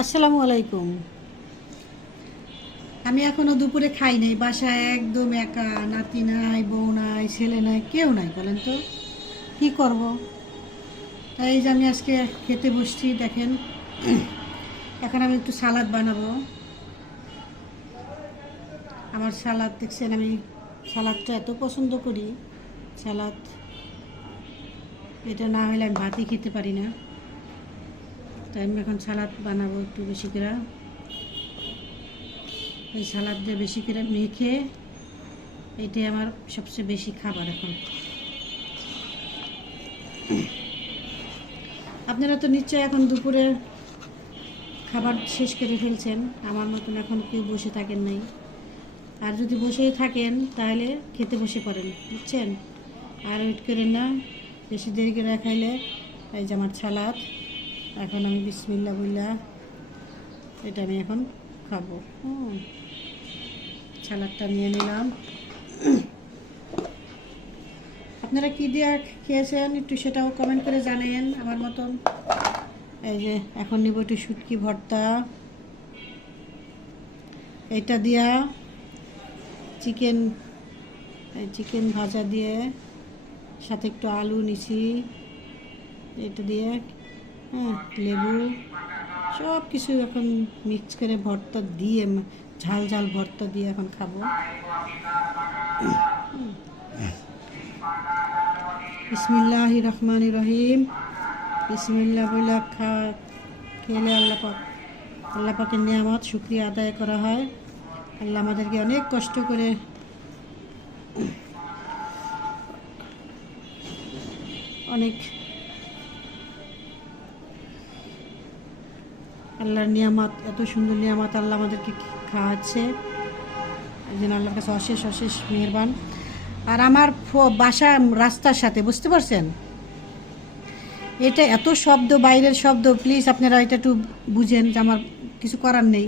আসসালামু আলাইকুম। আমি এখনো দুপুরে খাই নাই, বাসায় একদম একা, নাতি নাই, বউ নাই, ছেলে নাই, কেউ নাই। বলেন তো কি করব? তাই এই যে আমি আজকে খেতে বসছি, দেখেন। এখন আমি একটু সালাদ বানাবো। আমার সালাদ দেখছেন, আমি সালাদটা এত পছন্দ করি। সালাদ এটা না হলে আমি ভাতই খেতে পারি না। তাই আমি এখন সালাদ বানাবো একটু বেশি করে। এই সালাদ দিয়ে বেশি করে মেখে, এটাই আমার সবচেয়ে বেশি খাবার এখন। আপনারা তো নিশ্চয়ই এখন দুপুরে খাবার শেষ করে ফেলছেন, আমার মতন এখন কেউ বসে থাকেন নাই। আর যদি বসেই থাকেন তাহলে খেতে বসে পড়েন, বুঝছেন? আর ওয়েট করেন না, বেশি দেরি করে খাইলে। এই যে আমার সালাদ, এখন আমি বিসমিল্লাহ বললা এটা আমি এখন খাবো। সালাদটা নিয়ে নিলাম। আপনারা কী দিয়ে খেয়েছেন একটু সেটাও কমেন্ট করে জানেন আমার মতন। এই যে এখন নিব একটু শুটকি ভর্তা, এটা দিয়া চিকেন ভাজা দিয়ে, সাথে একটু আলু নিছি, এটা দিয়ে লেবু সব কিছু এখন মিক্স করে ভর্তা দিয়ে, ঝাল ঝাল ভর্তা দিয়ে এখন খাবো। বিসমিল্লাহির রহমানির রহিম। বিসমিল্লাহ বলে খেলে আল্লাহ পাকের নিয়ামত শুকরিয়া আদায় করা হয়। আল্লাহ আমাদেরকে অনেক কষ্ট করে অনেক আল্লাহর নিয়ামত, এত সুন্দর নিয়ামত আল্লাহ আমাদেরকে খাওয়াচ্ছে। এই জন্য আল্লাহর কাছে অশেষ অশেষ মেহেরবান। আর আমার বাসা রাস্তার সাথে, বুঝতে পারছেন? এটা এত শব্দ, বাইরের শব্দ, প্লিজ আপনারা এটা একটু বুঝেন যে আমার কিছু করার নেই।